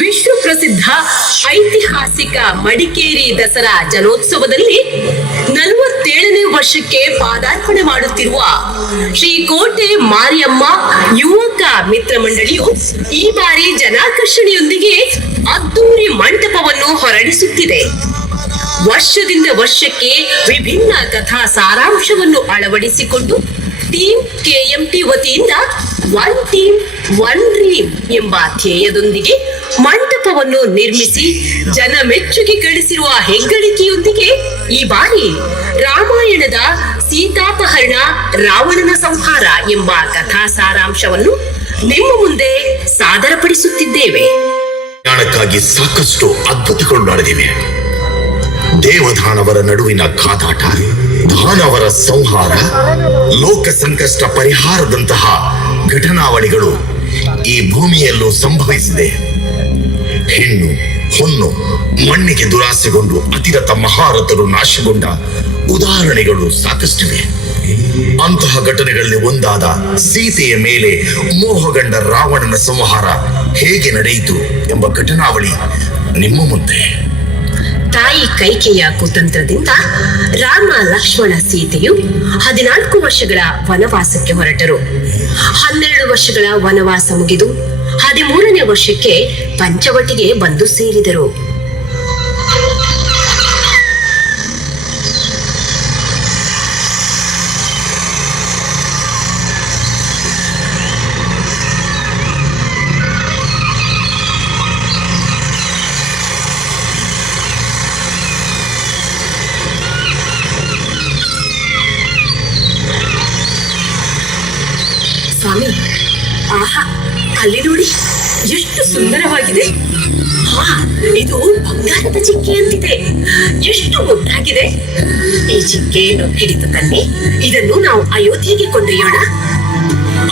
ವಿಶ್ವ ಪ್ರಸಿದ್ಧ ಐತಿಹಾಸಿಕ ಮಡಿಕೇರಿ ದಸರಾ ಜನೋತ್ಸವದಲ್ಲಿ 47ನೇ ವರ್ಷಕ್ಕೆ ಪಾದಾರ್ಪಣೆ ಮಾಡುತ್ತಿರುವ ಶ್ರೀ ಕೋಟೆ ಮಾರಿಯಮ್ಮ ಯುವಕ ಮಿತ್ರ ಮಂಡಳಿಯು ಈ ಬಾರಿ ಜನಾಕರ್ಷಣೆಯೊಂದಿಗೆ ಅದ್ದೂರಿ ಮಂಟಪವನ್ನು ಹೊರಡಿಸುತ್ತಿದೆ. ವರ್ಷದಿಂದ ವರ್ಷಕ್ಕೆ ವಿಭಿನ್ನ ಕಥಾ ಸಾರಾಂಶವನ್ನು ಅಳವಡಿಸಿಕೊಂಡು ಟೀಮ್ ಕೆಎಂಟಿ ವತಿಯಿಂದ ಒನ್ ಟೀಮ್ ಒನ್ ಡ್ರೀಮ್ ಎಂಬ ಧ್ಯೇಯದೊಂದಿಗೆ ಮಂಟಪವನ್ನು ನಿರ್ಮಿಸಿ ಜನ ಮೆಚ್ಚುಗೆ ಗಳಿಸಿರುವ ಹೆಗ್ಗಳಿಕೆಯೊಂದಿಗೆ ಈ ಬಾರಿ ರಾಮಾಯಣದ ಸೀತಾಪಹರಣ ರಾವಣನ ಸಂಹಾರ ಎಂಬ ಕಥಾ ಸಾರಾಂಶವನ್ನು ನಿಮ್ಮ ಮುಂದೆ ಸಾದರಪಡಿಸುತ್ತಿದ್ದೇವೆ. ಜ್ಞಾನಕ್ಕಾಗಿ ಸಾಕಷ್ಟು ಅದ್ಭುತಗಳು ನಡೆದಿವೆ. ದೇವದಾನವರ ನಡುವಿನ ಕಾದಾಟ, ದಾನವರ ಸಂಹಾರ, ಲೋಕ ಸಂಕಷ್ಟ ಪರಿಹಾರದಂತಹ ಘಟನಾವಳಿಗಳು ಈ ಭೂಮಿಯಲ್ಲೂ ಸಂಭವಿಸಿದೆ. ಹೆಣ್ಣು ಹೊನ್ನು ಮಣ್ಣಿಗೆ ದುರಾಸೆಗೊಂಡು ಅತಿರಥ ಮಹಾರಥರು ನಾಶಗೊಂಡ ಉದಾಹರಣೆಗಳು ಸಾಕಷ್ಟಿವೆ. ಅಂತಹ ಘಟನೆಗಳಲ್ಲಿ ಒಂದಾದ ಸೀತೆಯ ಮೇಲೆ ಮೋಹಗೊಂಡ ರಾವಣನ ಸಂಹಾರ ಹೇಗೆ ನಡೆಯಿತು ಎಂಬ ಘಟನಾವಳಿ ನಿಮ್ಮ ಮುಂದೆ. ತಾಯಿ ಕೈಕೆಯ ಕುತಂತ್ರದಿಂದ ರಾಮ ಲಕ್ಷ್ಮಣ ಸೀತೆಯು 14 ವರ್ಷಗಳ ವನವಾಸಕ್ಕೆ ಹೊರಟರು. 12 ವರ್ಷಗಳ ವನವಾಸ ಮುಗಿದು 13ನೇ ವರ್ಷಕ್ಕೆ ಪಂಚವಟಿಗೆ ಬಂದು ಸೇರಿದರು. ಸ್ವಾಮಿ, ಆಹಾ, ಅಲ್ಲಿ ನೋಡಿ, ಎಷ್ಟು ಸುಂದರವಾಗಿದೆ. ಇದು ಬಂಗಾರದ ಚಿಕ್ಕೆ ಅಂತಿದೆ. ಎಷ್ಟು ಮುದ್ದಾಗಿದೆ. ಈ ಚಿಕ್ಕೆಯನ್ನು ಹಿಡಿದು ತನ್ನಿ, ಇದನ್ನು ನಾವು ಅಯೋಧ್ಯೆಗೆ ಕೊಂಡೊಯ್ಯೋಣ.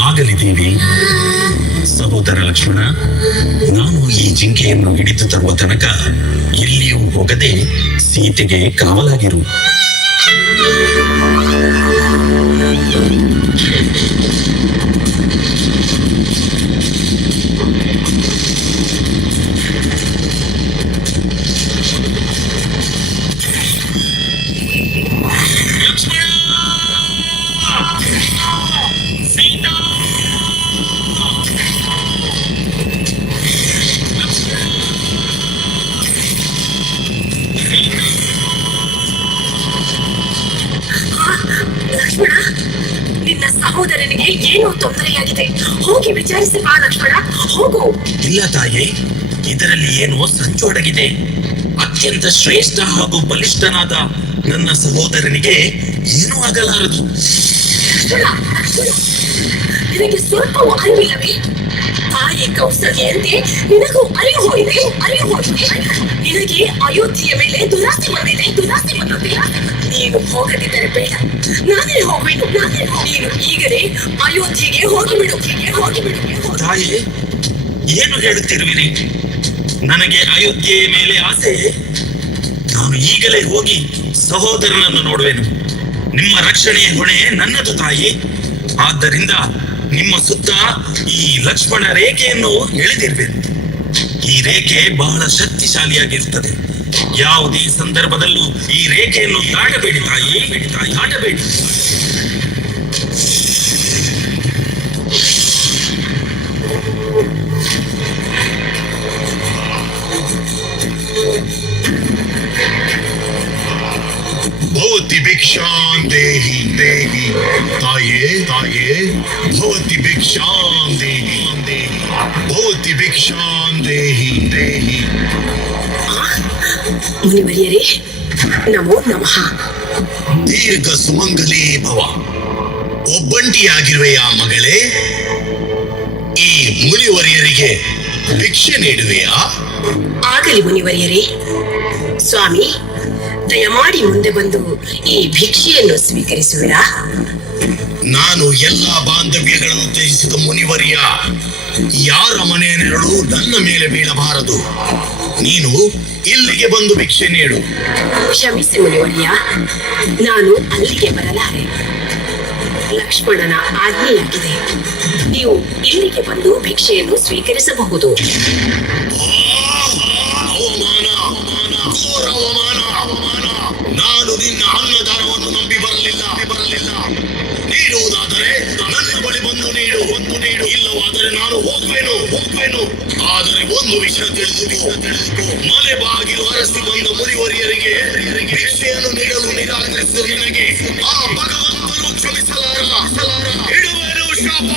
ಆಗಲಿ ದೇವಿ. ಸಹೋದರ ಲಕ್ಷ್ಮಣ, ನಾನು ಈ ಜಿಂಕೆಯನ್ನು ಹಿಡಿದು ತರುವ ತನಕ ಎಲ್ಲಿಯೂ ಹೋಗದೆ ಸೀತೆಗೆ ಕಾವಲಾಗಿರು. ಲಕ್ಷ್ಮಣ, ನಿನ್ನ ಸಹೋದರನಿಗೆ ಏನೋ ತೊಂದರೆಯಾಗಿದೆ. ಹೋಗಿ ವಿಚಾರಿಸಿ ಬಾ ಲಕ್ಷ್ಮಣ, ಹೋಗು. ಇಲ್ಲ ತಾಯಿ, ಇದರಲ್ಲಿ ಏನೋ ಸಂಚು ಅಡಗಿದೆ. ಅತ್ಯಂತ ಶ್ರೇಷ್ಠ ಹಾಗೂ ಬಲಿಷ್ಠನಾದ ನನ್ನ ಸಹೋದರನಿಗೆ ಏನೂ ಆಗಲಾರದು. ನಿನಗೆ ಸ್ವಲ್ಪವೂ ಅರಿವಿಲ್ಲವೇ? ತಾಯಿ ಕೌಸಲ್ಯಂತೆ ನಿನಗೂ ಅರಿವು ಹೋಗಿದೆ. ನಿನಗೆ ಅಯೋಧ್ಯೆಯ ಮೇಲೆ ದುರಾಸೆ ಬಂದಿದೆ. ನೀನು ಹೋಗದಿದ್ದರೆ ಬೇಡ, ನಾನೇ ಹೋಗ್ಬೇಕು. ನೀನು ಈಗಲೇ ಅಯೋಧ್ಯೆಗೆ ಹೋಗಿಬಿಡು. ತಾಯಿ, ಏನು ಹೇಳುತ್ತಿರುವಿರಿ? ನನಗೆ ಅಯೋಧ್ಯೆಯ ಮೇಲೆ ಆಸೆ. ನಾನು ಈಗಲೇ ಹೋಗಿ ಸಹೋದರನನ್ನು ನೋಡುವೆನು. ನಿಮ್ಮ ರಕ್ಷಣೆಯ ಹೊಣೆ ನನ್ನದು ತಾಯಿ. ಆದ್ದರಿಂದ ನಿಮ್ಮ ಸುತ್ತ ಈ ಲಕ್ಷ್ಮಣ ರೇಖೆಯನ್ನು ಎಳೆದಿರ್ಬೇಕು. ಈ ರೇಖೆ ಬಹಳ ಶಕ್ತಿಶಾಲಿಯಾಗಿರುತ್ತದೆ. ಯಾವುದೇ ಸಂದರ್ಭದಲ್ಲೂ ಈ ರೇಖೆಯನ್ನು ದಾಟಬೇಡಿ ತಾಯಿ, ದಾಟಬೇಡಿ. ಭವತಿ ಭಿಕ್ಷಾಂ ದೇಹಿ ದೇಹಿ. ತಾಯೇ ಭವತಿ ಭಿಕ್ಷಾಂ ದೇಹಿ ಭವತಿ ಭಿಕ್ಷಾಂ ದೇಹಿ ದೇಹಿ. ಮುನಿವರಿಯರೇ, ನಮೋ ನಮಃ. ದೀರ್ಘ ಸುಮಂಗಲೀ ಭವ. ಒಬ್ಬಂಟಿಯಾಗಿರುವೆಯಾ ಮಗಳೇ? ಈ ಮುನಿವರಿಯರಿಗೆ ಭಿಕ್ಷೆ ನೀಡುವೆಯಾ? ಆಗಲಿ ಮುನಿವರಿಯರೇ. ಸ್ವಾಮಿ, ದಯಮಾಡಿ ಮುಂದೆ ಬಂದು ಈ ಭಿಕ್ಷೆಯನ್ನು ಸ್ವೀಕರಿಸುವಿರಾ? ನಾನು ಎಲ್ಲಾ ಬಾಂಧವ್ಯಗಳನ್ನು ತ್ಯಜಿಸಿದ ಮುನಿವರಿಯ. ಯಾರ ಮನೆಯ ನೆರಳು ನನ್ನ ಮೇಲೆ ಬೀಳಬಾರದು. ನೀನು ಇಲ್ಲಿಗೆ ಬಂದು ಭಿಕ್ಷೆ ನೀಡು. ಕ್ಷಮಿಸಿ ಮುನಿವರ್ಯ, ನಾನು ಅಲ್ಲಿಗೆ ಬರಲಾರೆ. ಲಕ್ಷ್ಮಣನ ಆಜ್ಞೆಯಾಗಿದೆ. ನೀವು ಇಲ್ಲಿಗೆ ಬಂದು ಭಿಕ್ಷೆಯನ್ನು ಸ್ವೀಕರಿಸಬಹುದು. ಅವಮಾನ, ಘೋರ ಅವಮಾನ. ನಾನು ನಿನ್ನ ಅನ್ನದಾನವನ್ನು ನಂಬಿ ಬರಲಿಲ್ಲ. ನೀಡುವುದಾದರೆ ನನ್ನ ಬಳಿ ಬಂದು ನೀಡು. ಇಲ್ಲವಾದರೆ ನಾನು ಹೋಗ್ವೇನು. ಆದರೆ ಒಂದು ವಿಷಯ ತಿಳಿದುಕೋ. ಮನೆ ಬಾಗಿಲು ಅರಸಿ ಬಂದ ಮುನಿವರಿಯರಿಗೆ ಭಿಕ್ಷೆಯನ್ನು ನೀಡಲು ನಿರಾಕರಿಸಿದ ನಿನಗೆ ಆ ಭಗವಂತನು ಕ್ಷಮಿಸಲಾರ. ಇಡುವೆನು ಶಾಪ.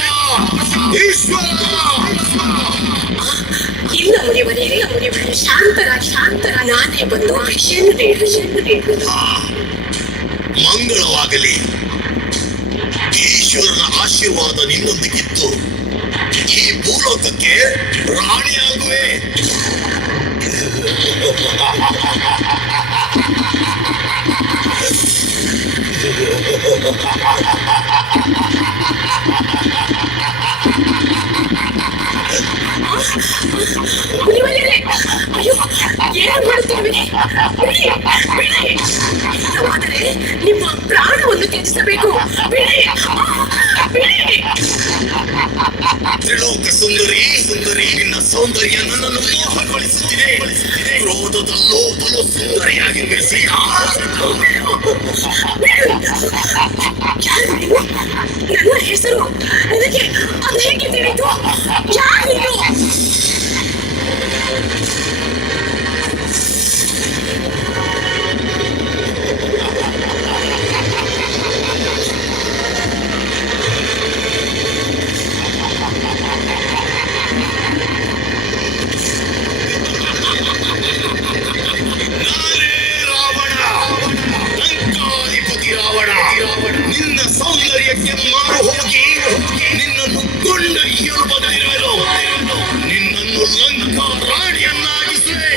ಈಶ್ವರ ಇಲ್ಲ ಮುನಿವರೇ, ಶಾಂತರ ನಾನೇ ಬಂದು ಭಿಕ್ಷೆಯನ್ನು ನೀಡುವುದು. ಮಂಗಳವಾಗಲಿ. ಈಶ್ವರನ ಆಶೀರ್ವಾದ ನಿನ್ನೊಂದಿಗಿತ್ತು. ಈ ಭೂಲೋಕಕ್ಕೆ ರಾಣಿಯಾಗುವೆ. ಮುನಿವರ್ಯರೇ, ಅಯ್ಯೋ, ಏನು ಮಾಡುತ್ತೇವೆ? ಬಿಡಿ. ಇಲ್ಲವಾದರೆ ನಿಮ್ಮ ಪ್ರಾಣವನ್ನು ತ್ಯಜಿಸಬೇಕು. ಬಿಡಿ. ತ್ರಿಲೋಕ ಸುಂದರಿ, ನಿನ್ನ ಸೌಂದರ್ಯ ನನ್ನನ್ನು ಮೋಹಗೊಳಿಸುತ್ತಿದೆ. ಕ್ರೋಧದಲ್ಲೂ ಬಲು ಸುಂದರಿಯಾಗಿರುವೆ ಶ್ರೀಯ. ಯಾರು ನೀವು? ನನ್ನ ಹೆಸರು ನನಗೆ ಅದು ಹೇಗೆ ತಿಳಿಯಿತು? ಯಾರು ನೀವು? ನಾನೇ ರಾವಣ, ಲಂಕಾಧಿಪತಿ ರಾವಣ. ನಿನ್ನ ಸೌಂದರ್ಯಕ್ಕೆ ಮಾರು ಹೋಗಿ ನಿನ್ನನ್ನು ಕೊಂಡೊಯ್ಯಲು ಬದಲಿರುವೆನು. ನಿನ್ನನ್ನು ಲಂಕಾ ರಾಣಿಯನ್ನಾಗಿಸುವೆ.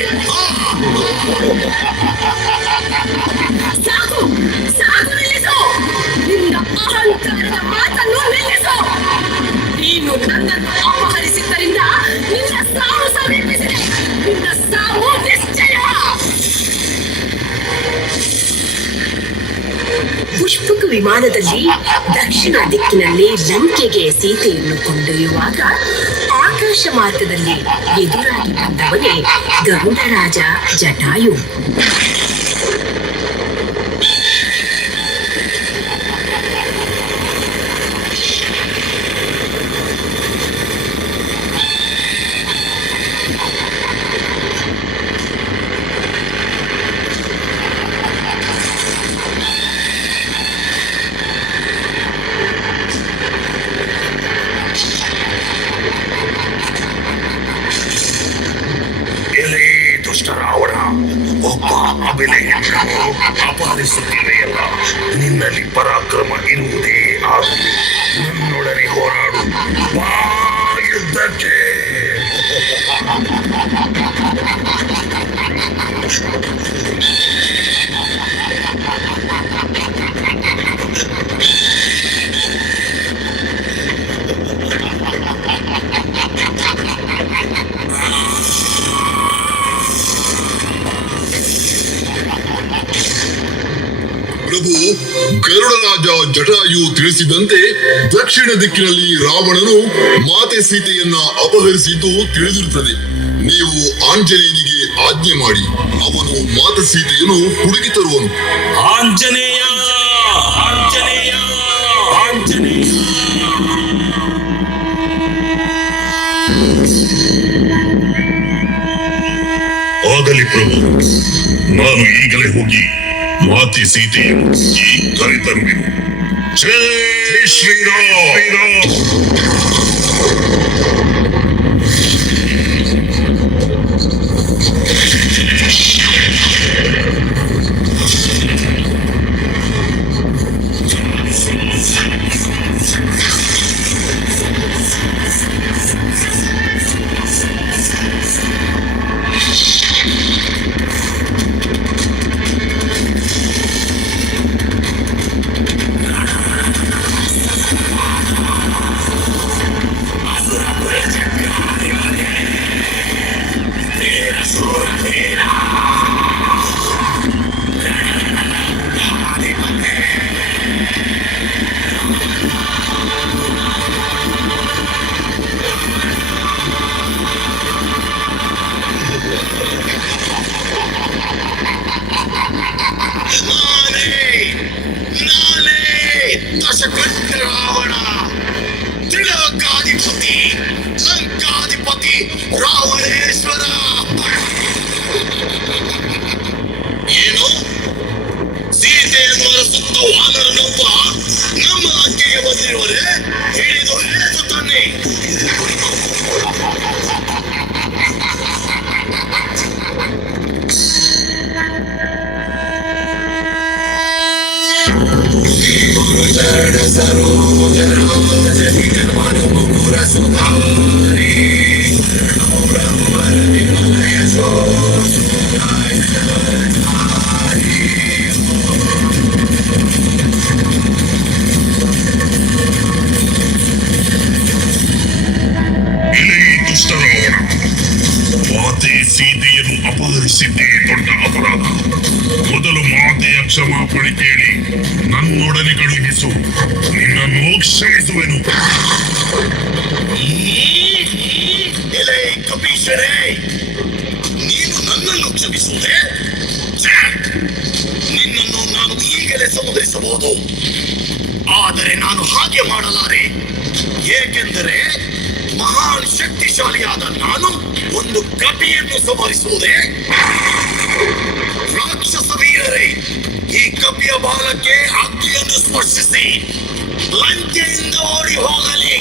ಸಾಕು ನಿಲ್ಲಿಸು. ನಿನ್ನ ಅಹಂಕಾರದ ಮಾತನ್ನು ನಿಲ್ಲಿಸು. ನೀನು ನನ್ನನ್ನು ಅಪಹರಿಸಿದ್ದರಿಂದ ನಿನ್ನ ಸಾವು ಸಮೀಪಿಸಿದೆ. ನಿನ್ನ ಸಾವು ನಿಶ್ಚಯ. ಪುಷ್ಪಕ ವಿಮಾನದಲ್ಲಿ ದಕ್ಷಿಣ ದಿಕ್ಕಿನಲ್ಲಿ ಲಂಕೆಗೆ ಸೀತೆಯನ್ನು ಕೊಂಡೊಯ್ಯುವಾಗ ಆಕಾಶ ಮಾರ್ಗದಲ್ಲಿ ಎದುರಾಗಿ ಬಂದವನೇ ಗರುಡರಾಜ ಜಟಾಯು. ಎಲೆ ದುಷ್ಟ ರಾವಣ, ಒಬ್ಬ ಅಭಿನಯನ್ನು ಅಪಹರಿಸುತ್ತಿದೆಯಲ್ಲ. ನಿನ್ನಲ್ಲಿ ಪರಾಕ್ರಮ ಇರುವುದೇ ಆಗಲಿ. ನನ್ನೊಡನೆ ಹೋರಾಡು. ಬಾ ಯುದ್ಧಕ್ಕೆ. ಪ್ರಭು, ಗರುಡರಾಜ ಜಟಾಯು ತಿಳಿಸಿದಂತೆ ದಕ್ಷಿಣ ದಿಕ್ಕಿನಲ್ಲಿ ರಾವಣನು ಮಾತೆ ಸೀತೆಯನ್ನ ಅಪಹರಿಸಿದ್ದು ತಿಳಿದಿರುತ್ತದೆ. ನೀವು ಆಂಜನೇಯನಿಗೆ ಆಜ್ಞೆ ಮಾಡಿ, ಅವನು ಮಾತೆ ಸೀತೆಯನ್ನು ಹುಡುಕಿ ತರುವನು. ಆಂಜನೇಯ. ಆಗಲಿ ಪ್ರಭು, ನಾನು ಈಗಲೇ ಹೋಗಿ ಮಾತೆ ಸೀತೆಯನ್ನು ಈ ಕರೆತರುವೆನು. ಜೈ ಶ್ರೀರಾಮ್. ಕಂಡ ರಾವಣ, ತ್ರಿಲೋಕಾಧಿಪತಿ, ಲಂಕಾಧಿಪತಿ ರಾವಣೇಶ್ವರ. ಏನು, ಸೀತೆಯನ್ನು ಅರಸುತ್ತ ವಾನರನೊಬ್ಬ ನಮ್ಮ ಲಂಕೆಗೆ ಬಂದಿರುವರೆ ಹಿಡಿದು ಎಳೆದು ತನ್ನಿ. ಎಲೆ ದುಷ್ಟ ರಾವಣ, ಮಾತೆ ಸೀತೆಯನ್ನು ಅಪಹರಿಸಿದ್ದೇ ದೊಡ್ಡ ಅಪರಾಧ. ಮೊದಲು ಮಾತೆಯ ಕ್ಷಮಾಪಣೆ ಕೇಳಿ ನನ್ನೊಡನೆ ಕಳುಹಿಸು, ನಿನ್ನನ್ನು ಕ್ಷಮಿಸುವೆನು. ಎಲೆ ಕಪೀಶರೇ, ನೀನು ನನ್ನನ್ನು ಕ್ಷಮಿಸುವುದೇ? ನಿನ್ನನ್ನು ನಾನು ಈಗಲೇ ಸಮುದ್ರಿಸಬಹುದು, ಆದರೆ ನಾನು ಹಾಗೆ ಮಾಡಲಾರೆ. ಏಕೆಂದರೆ ಮಹಾನ್ ಶಕ್ತಿಶಾಲಿಯಾದ ನಾನು ಒಂದು ಕಪಿಯನ್ನು ಸಂಹರಿಸುವುದೇ? ರಾಕ್ಷಸ ವೀರರೇ, ಈ ಕಪಿಯ ಬಾಲಕ್ಕೆ ಅಗ್ನಿಯನ್ನು ಸ್ಪರ್ಶಿಸಿ ಲಂಕೆಯಿಂದ ಓಡಿ ಹೋಗಲಿ.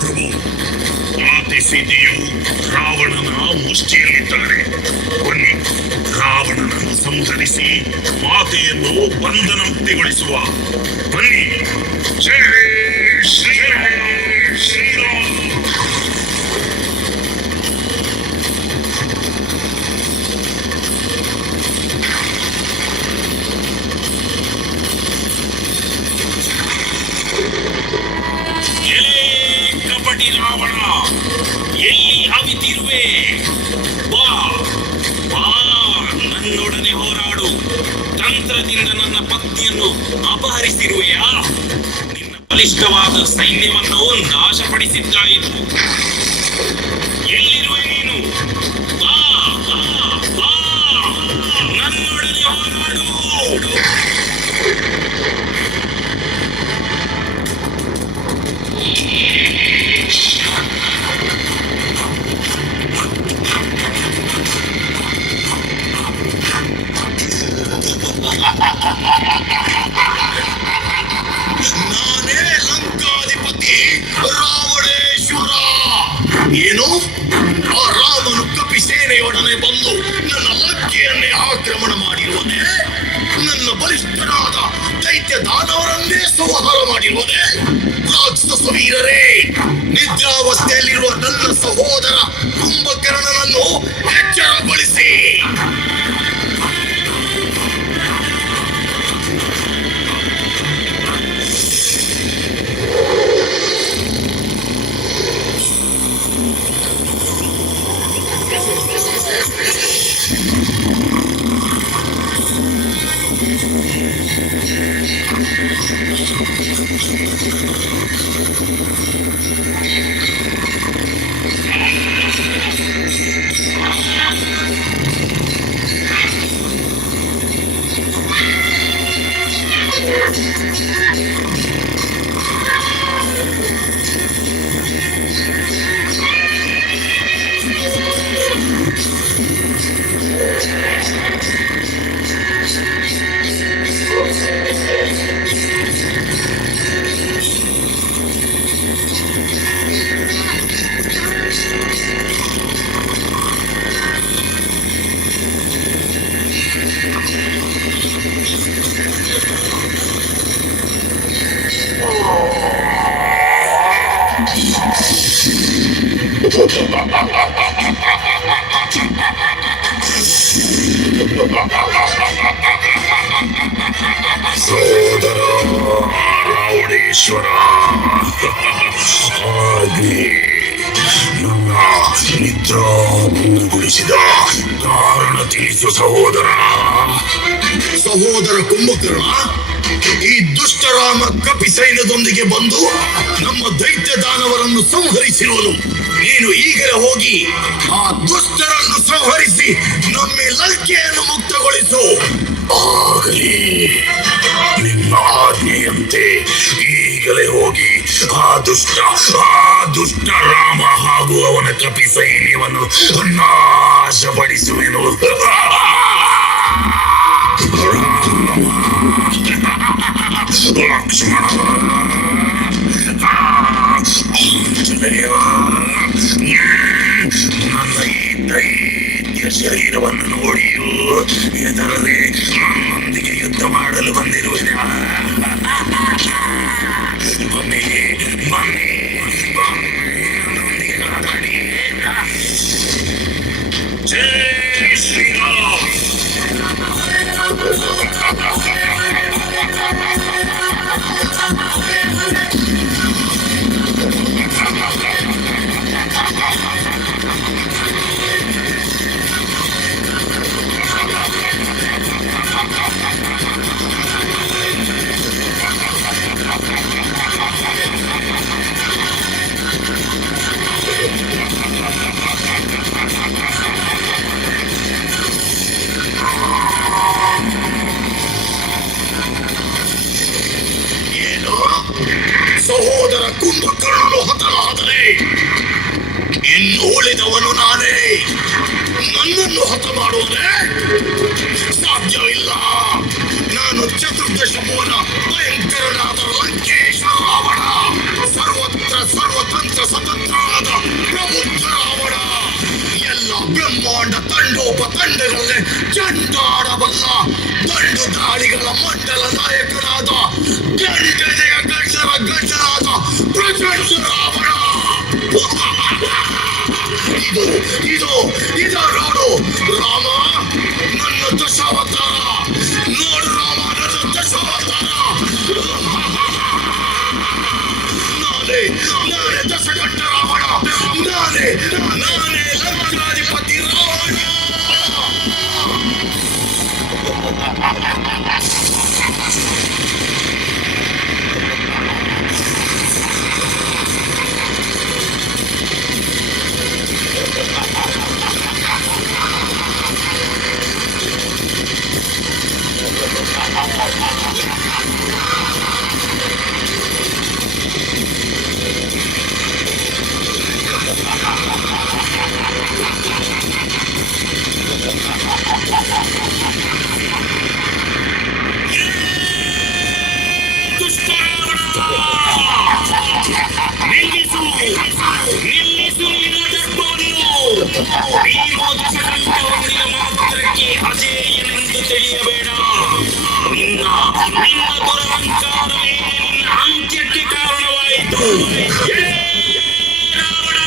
ಪ್ರಭು, ಮಾತೆ ಸೀತೆಯು ರಾವಣನ ಮುಷ್ಟಿಯಲ್ಲಿದ್ದಾಳೆ. ಬನ್ನಿ, ರಾವಣನನ್ನು ಸಂಹರಿಸಿ ಮಾತೆಯನ್ನು ಬಂಧನ ಮುಕ್ತಿಗೊಳಿಸುವ. ಬನ್ನಿ. ಜೈ ಶ್ರೀರಾಮ್, ಶ್ರೀರಾಮ್. ಎಲೆ ಕಪಟಿ ರಾವಣ, ಎಲ್ಲಿ ಅವಿತಿರುವೆ? ಬಾ ಬಾ, ನನ್ನೊಡನೆ ಹೋರಾಡು. ತಂತ್ರದಿಂದ ನನ್ನ ಪತ್ನಿಯನ್ನು ಅಪಹರಿಸಿರುವೆಯಾ? ನಿನ್ನ ಬಲಿಷ್ಠವಾದ ಸೈನ್ಯವನ್ನು ನಾಶಪಡಿಸಿದ್ದಾಯಿತು. ಎಲ್ಲಿರುವೆ ನೀನು? ಬಾ ಬಾ ಬಾ, ನನ್ನೊಡನೆ ಹೋರಾಡು. ನಾನೇ ಲಂಕಾಧಿಪತಿ ರಾವಣೇಶ್ವರ. ಏನು, ಆ ರಾಮನು ಕಪಿ ಸೇನೆಯೊಡನೆ ಬಂದು ನನ್ನ ಲಂಕೆಯನ್ನೇ ಆಕ್ರಮಣ ಮಾಡಿರುವನೇ? ನನ್ನ ಬಲಿಷ್ಠನಾದ ದೈತ್ಯ ದಾನವರನ್ನೇ ಸಂಹಾರ ಮಾಡಿರುವನೇ? ರಾಕ್ಷಸ ವೀರರೇ, ನಿದ್ರಾವಸ್ಥೆಯಲ್ಲಿರುವ ನನ್ನ ಸಹೋದರ ಕುಂಭಕರ್ಣನನ್ನು ಎಚ್ಚರಗೊಳಿಸಿ. ಸಹೋದರ ರಾವಣೇಶ್ವರ, ಹಾಗೆ ನನ್ನ ನಿದ್ರಾಭಂಗಗೊಳಿಸಿದ ಕಾರಣ ತಿಳಿಸು ಸಹೋದರ. ಸಹೋದರ ಕುಂಭಕರ್ಣ, ಈ ದುಷ್ಟರಾಮ ಕಪಿ ಸೈನ್ಯದೊಂದಿಗೆ ಬಂದು ನಮ್ಮ ದೈತ್ಯ ದಾನವರನ್ನು ಸಂಹರಿಸಿರುವನು. ನೀನು ಈಗಲೇ ಹೋಗಿ ಆ ದುಷ್ಟರನ್ನು ಸಂಹರಿಸಿ ನಮ್ಮ ಲಂಕೆಯನ್ನು ಮುಕ್ತಗೊಳಿಸು. ಆಗಲಿ, ನಿಮ್ಮ ಆಜ್ಞೆಯಂತೆ ಈಗಲೇ ಹೋಗಿ ಆ ದುಷ್ಟ ರಾಮ ಹಾಗೂ ಅವನ ಕಪಿ ಸೈನ್ಯವನ್ನು ನಾಶಪಡಿಸುವೆನು. ಲಕ್ಷ್ಮಣ, ಆಂಜನೇಯ, ನನ್ನ ಈ ದೈತ್ಯ ಶರೀರವನ್ನು ನೋಡಿಯೂ ಇದರಲ್ಲಿ ನನ್ನೊಂದಿಗೆ ಯುದ್ಧ ಮಾಡಲು ಬಂದಿರುವೆನು. ಬನ್ನಿ ಬನ್ನಿ ಬನ್ನಿ, ನನ್ನೊಂದಿಗೆ ಮಾತಾಡಿ. ಜೈ ಶ್ರೀರಾಮ್. ಏನು? ಸಹೋದರ ಕುಂಭಕರ್ಣನು ಹತನಾದರೆ ಇನ್ನು ಉಳಿದವನು ನಾನೇ. ನನ್ನನ್ನು ಹತ ಮಾಡುವುದೇ ಸಾಧ್ಯವಿಲ್ಲ. ನಾನು ಚತುರ್ದಶ ಮೂಲ ಭಯಂಕರನಾದ ಲಂಕೇಶ ರಾವಣ, ಸರ್ವತ್ರ ಸರ್ವತಂತ್ರ ಸ್ವತಂತ್ರನಾದ ಪ್ರಬುದ್ಧ ರಾವಣ, ಎಲ್ಲ ಬ್ರಹ್ಮಾಂಡ ತಂಡೋಪತಂಡಗಳಲ್ಲೇ ಚಂಡಾಡಬಲ್ಲ ದಂಡು ದಾಳಿಗಳ ಮಂಡಲ ನಾಯಕನಾದ ಗಂಡನೆಯ ಗಂಡನಾದ ಪ್ರಚಂಡ ರಾವಣ. ಇದು ನೋಡು ರಾಮ, ನನ್ನ ದಶಾವತಾರ. ನೋಡು ರಾಮ, ನನ್ನ ದಶಾವತಾರ. ನಾನೇ ದಶಗಂಟ ರಾವಣ. ನಾನೇ ಲಂಕಾಧಿಪತಿ ರಾವಣ. ನಿಲ್ಲಿಸು ನಿನ್ನ ದರ್ಪವನ್ನು. ನೀನು ದಶಗಂಟವನ್ನಿನ ಮಾತ್ರಕ್ಕೆ ಅಜೇಯನೆಂದು ತಿಳಿಯಬೇಡ. ನಿನ್ನ ದುರಹಂಕಾರವೇ ನಿನ್ನ ಅಂತ್ಯಕ್ಕೆ ಕಾರಣವಾಯಿತು. ರಾವಣ,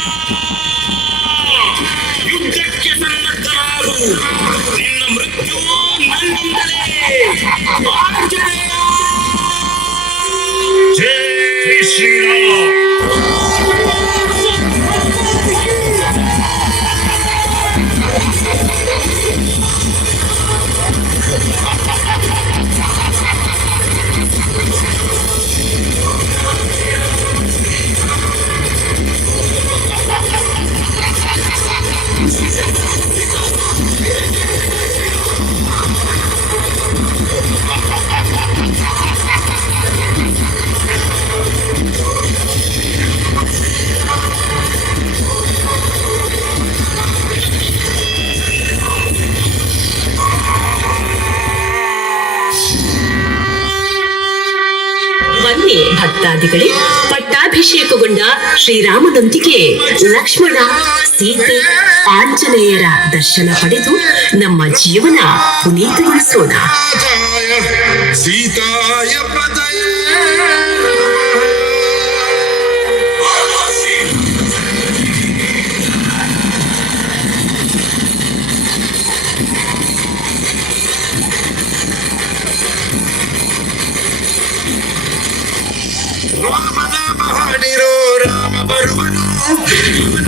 ಯುದ್ಧಕ್ಕೆ ಸನ್ನದ್ಧರಾಗು. ನಿನ್ನ ಮೃತ್ಯು ನನ್ನಿಂದಲೇ. ಆಂಜನೇಯ, ಜೈ ಶ್ರೀರಾಮ್. ಬನ್ನಿ ಭಕ್ತಾದಿಗಳೇ, ಪಟ್ಟಾಭಿಷೇಕಗೊಂಡ ಶ್ರೀರಾಮನೊಂದಿಗೆ ಲಕ್ಷ್ಮಣ, ಸೀತೆ, ಆಂಜನೇಯರ ದರ್ಶನ ಪಡೆದು ನಮ್ಮ ಜೀವನ ಪುನೀತಗೊಳಿಸೋಣ. ಸೀತಾಯ ಪದಯ ಅವನ